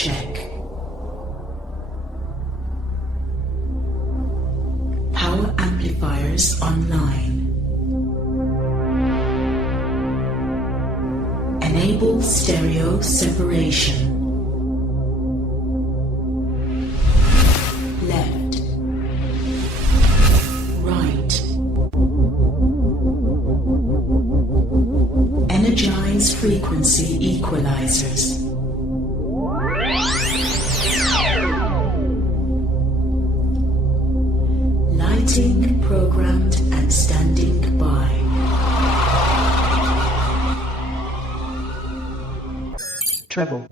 check. Power amplifiers online. Enable stereo separation. Left. Right. Energize frequency equalizers. Lighting programmed and standing by. Treble.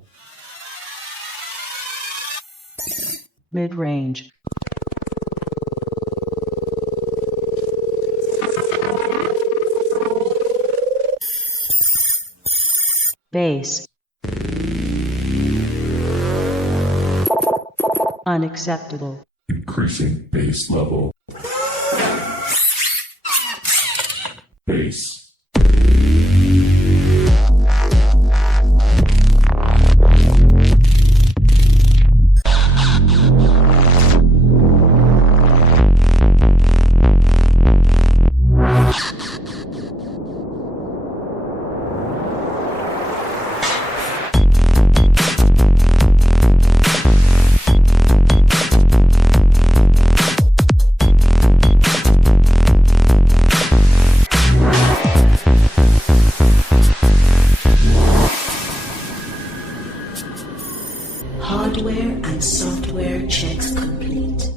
Mid-range. Bass. Unacceptable. Increasing bass level. Bass. Hardware and software checks complete.